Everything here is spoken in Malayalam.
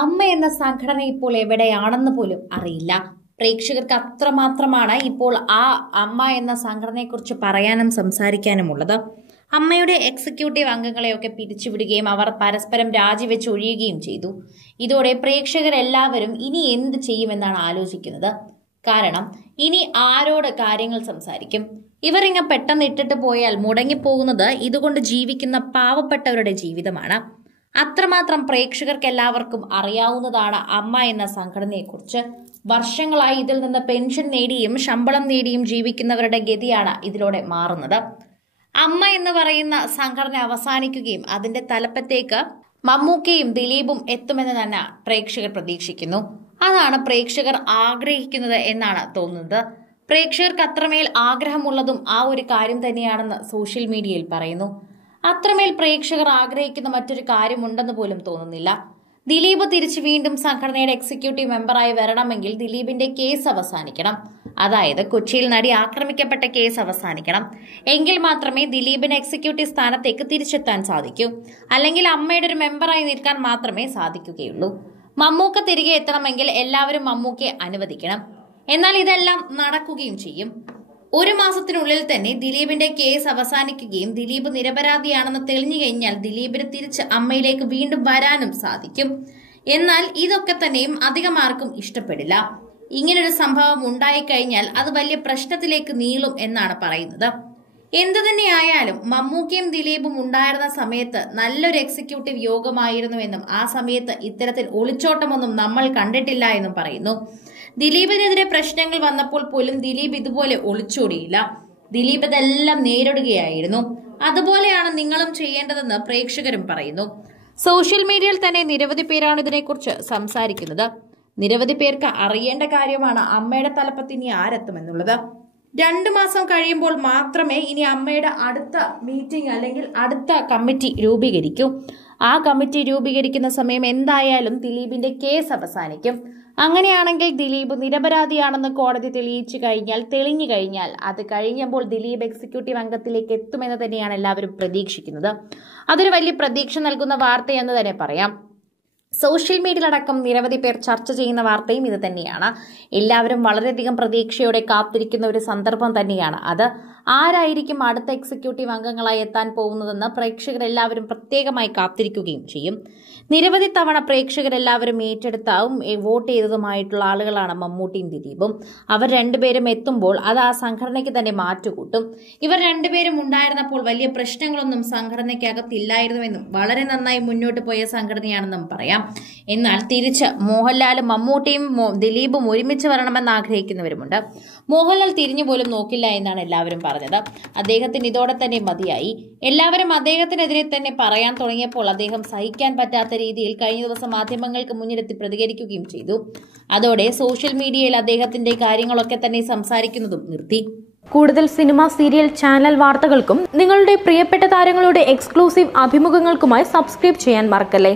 അമ്മ എന്ന സംഘടന ഇപ്പോൾ എവിടെയാണെന്ന് പോലും അറിയില്ല. പ്രേക്ഷകർക്ക് അത്രമാത്രമാണ് ഇപ്പോൾ ആ അമ്മ എന്ന സംഘടനയെക്കുറിച്ച് പറയാനും സംസാരിക്കാനുമുള്ളത്. അമ്മയുടെ എക്സിക്യൂട്ടീവ് അംഗങ്ങളെയൊക്കെ പിരിച്ചുവിടുകയും അവർ പരസ്പരം രാജിവെച്ച് ഒഴിയുകയും ചെയ്തു. ഇതോടെ പ്രേക്ഷകരെല്ലാവരും ഇനി എന്ത് ചെയ്യുമെന്നാണ് ആലോചിക്കുന്നത്. കാരണം ഇനി ആരോട് കാര്യങ്ങൾ സംസാരിക്കും? ഇവർ ഇങ്ങനെ പെട്ടെന്ന് ഇട്ടിട്ട് പോയാൽ മുടങ്ങിപ്പോകുന്നത് ഇതുകൊണ്ട് ജീവിക്കുന്ന പാവപ്പെട്ടവരുടെ ജീവിതമാണ്. അത്രമാത്രം പ്രേക്ഷകർക്ക് എല്ലാവർക്കും അറിയാവുന്നതാണ് അമ്മ എന്ന സംഘടനയെക്കുറിച്ച്. വർഷങ്ങളായി ഇതിൽ നിന്ന് പെൻഷൻ നേടിയും ശമ്പളം നേടിയും ജീവിക്കുന്നവരുടെ ഗതിയാണ് ഇതിലൂടെ മാറുന്നത്. അമ്മ എന്ന് പറയുന്ന സംഘടന അവസാനിക്കുകയും അതിന്റെ തലപ്പത്തേക്ക് മമ്മൂക്കയും ദിലീപും എത്തുമെന്ന് തന്നെ പ്രേക്ഷകർ പ്രതീക്ഷിക്കുന്നു. അതാണ് പ്രേക്ഷകർ ആഗ്രഹിക്കുന്നത് എന്നാണ് തോന്നുന്നത്. പ്രേക്ഷകർക്ക് അത്രമേൽ ആഗ്രഹമുള്ളതും ആ ഒരു കാര്യം തന്നെയാണെന്ന് സോഷ്യൽ മീഡിയയിൽ പറയുന്നു. അത്രമേൽ പ്രേക്ഷകർ ആഗ്രഹിക്കുന്ന മറ്റൊരു കാര്യമുണ്ടെന്ന് പോലും തോന്നുന്നില്ല. ദിലീപ് തിരിച്ചു വീണ്ടും സംഘടനയുടെ എക്സിക്യൂട്ടീവ് മെമ്പറായി വരണമെങ്കിൽ ദിലീപിന്റെ കേസ് അവസാനിക്കണം. അതായത് കൊച്ചിയിൽ നടി ആക്രമിക്കപ്പെട്ട കേസ് അവസാനിക്കണം. എങ്കിൽ മാത്രമേ ദിലീപിന് എക്സിക്യൂട്ടീവ് സ്ഥാനത്തേക്ക് തിരിച്ചെത്താൻ സാധിക്കൂ. അല്ലെങ്കിൽ അമ്മയുടെ ഒരു മെമ്പറായി നിൽക്കാൻ മാത്രമേ സാധിക്കുകയുള്ളൂ. മമ്മൂക്ക തിരികെ എത്തണമെങ്കിൽ എല്ലാവരും മമ്മൂക്കയെ അനുവദിക്കണം. എന്നാൽ ഇതെല്ലാം നടക്കുകയും ചെയ്യും. ഒരു മാസത്തിനുള്ളിൽ തന്നെ ദിലീപിന്റെ കേസ് അവസാനിക്കുകയും ദിലീപ് നിരപരാധിയാണെന്ന് തെളിഞ്ഞു കഴിഞ്ഞാൽ ദിലീപിന് തിരിച്ച് അമ്മയിലേക്ക് വീണ്ടും വരാനും സാധിക്കും. എന്നാൽ ഇതൊക്കെ തന്നെയും അധികം ആർക്കും ഇഷ്ടപ്പെടില്ല. ഇങ്ങനൊരു സംഭവം ഉണ്ടായിക്കഴിഞ്ഞാൽ അത് വലിയ പ്രശ്നത്തിലേക്ക് നീളും എന്നാണ് പറയുന്നത്. എന്തു തന്നെയായാലും മമ്മൂക്കയും ദിലീപും ഉണ്ടായിരുന്ന സമയത്ത് നല്ലൊരു എക്സിക്യൂട്ടീവ് യോഗമായിരുന്നുവെന്നും ആ സമയത്ത് ഇത്തരത്തിൽ ഒളിച്ചോട്ടമൊന്നും നമ്മൾ കണ്ടിട്ടില്ല എന്നും പറയുന്നു. ദിലീപിനെതിരെ പ്രശ്നങ്ങൾ വന്നപ്പോൾ പോലും ദിലീപ് ഇതുപോലെ ഒളിച്ചോടിയില്ല. ദിലീപ് ഇതെല്ലാം നേരിടുകയായിരുന്നു. അതുപോലെയാണ് നിങ്ങളും ചെയ്യേണ്ടതെന്ന് പ്രേക്ഷകരും പറയുന്നു. സോഷ്യൽ മീഡിയയിൽ തന്നെ നിരവധി പേരാണ് ഇതിനെക്കുറിച്ച് സംസാരിക്കുന്നത്. നിരവധി പേർക്ക് അറിയേണ്ട കാര്യമാണ് അമ്മയുടെ തലപ്പത്ത് ഇനി ആരെത്തുമെന്നുള്ളത്. 2 മാസം കഴിയുമ്പോൾ മാത്രമേ ഇനി അമ്മയുടെ അടുത്ത മീറ്റിംഗ് അല്ലെങ്കിൽ അടുത്ത കമ്മിറ്റി രൂപീകരിക്കൂ. ആ കമ്മിറ്റി രൂപീകരിക്കുന്ന സമയം എന്തായാലും ദിലീപിന്റെ കേസ് അവസാനിക്കും. അങ്ങനെയാണെങ്കിൽ ദിലീപ് നിരപരാധിയാണെന്ന് കോടതി തെളിഞ്ഞു കഴിഞ്ഞാൽ അത് കഴിഞ്ഞപ്പോൾ ദിലീപ് എക്സിക്യൂട്ടീവ് അംഗത്തിലേക്ക് എത്തുമെന്ന് തന്നെയാണ് എല്ലാവരും പ്രതീക്ഷിക്കുന്നത്. അതൊരു വലിയ പ്രതീക്ഷ നൽകുന്ന വാർത്തയെന്ന് തന്നെ പറയാം. സോഷ്യൽ മീഡിയയിലടക്കം നിരവധി പേർ ചർച്ച ചെയ്യുന്ന വാർത്തയും ഇത് തന്നെയാണ്. എല്ലാവരും വളരെയധികം പ്രതീക്ഷയോടെ കാത്തിരിക്കുന്ന ഒരു സന്ദർഭം തന്നെയാണ് അത്. ആരായിരിക്കും അടുത്ത എക്സിക്യൂട്ടീവ് അംഗങ്ങളായി എത്താൻ പോകുന്നതെന്ന് പ്രേക്ഷകരെല്ലാവരും പ്രത്യേകമായി കാത്തിരിക്കുകയും ചെയ്യും. നിരവധി തവണ പ്രേക്ഷകരെല്ലാവരും ഏറ്റെടുത്താവും വോട്ട് ചെയ്തതുമായിട്ടുള്ള ആളുകളാണ് മമ്മൂട്ടിയും ദിലീപും. അവർ രണ്ടുപേരും എത്തുമ്പോൾ അത് ആ സംഘടനയ്ക്ക് തന്നെ മാറ്റുകൂട്ടും. ഇവർ രണ്ടുപേരും ഉണ്ടായിരുന്നപ്പോൾ വലിയ പ്രശ്നങ്ങളൊന്നും സംഘടനയ്ക്കകത്തില്ലായിരുന്നുവെന്നും വളരെ നന്നായി മുന്നോട്ട് പോയ സംഘടനയാണെന്നും പറയാം. എന്നാൽ തിരിച്ച് മോഹൻലാലും മമ്മൂട്ടിയും ദിലീപും ഒരുമിച്ച് വരണമെന്ന് ആഗ്രഹിക്കുന്നവരുമുണ്ട്. മോഹൻലാൽ തിരിഞ്ഞു പോലും നോക്കില്ല എന്നാണ് എല്ലാവരും പറഞ്ഞത്. അദ്ദേഹത്തിന് ഇതോടെ തന്നെ മതിയായി. എല്ലാവരും അദ്ദേഹത്തിനെതിരെ തന്നെ പറയാൻ തുടങ്ങിയപ്പോൾ അദ്ദേഹം സഹിക്കാൻ പറ്റാത്ത രീതിയിൽ കഴിഞ്ഞ ദിവസം മാധ്യമങ്ങൾക്ക് മുന്നിലെത്തി പ്രതികരിക്കുകയും ചെയ്തു. അതോടെ സോഷ്യൽ മീഡിയയിൽ അദ്ദേഹത്തിന്റെ കാര്യങ്ങളൊക്കെ തന്നെ സംസാരിക്കുന്നതും നിർത്തി. കൂടുതൽ സിനിമ, സീരിയൽ, ചാനൽ വാർത്തകൾക്കും നിങ്ങളുടെ പ്രിയപ്പെട്ട താരങ്ങളുടെ എക്സ്ക്ലൂസീവ് അഭിമുഖങ്ങൾക്കുമായി സബ്സ്ക്രൈബ് ചെയ്യാൻ മറക്കല്ലേ.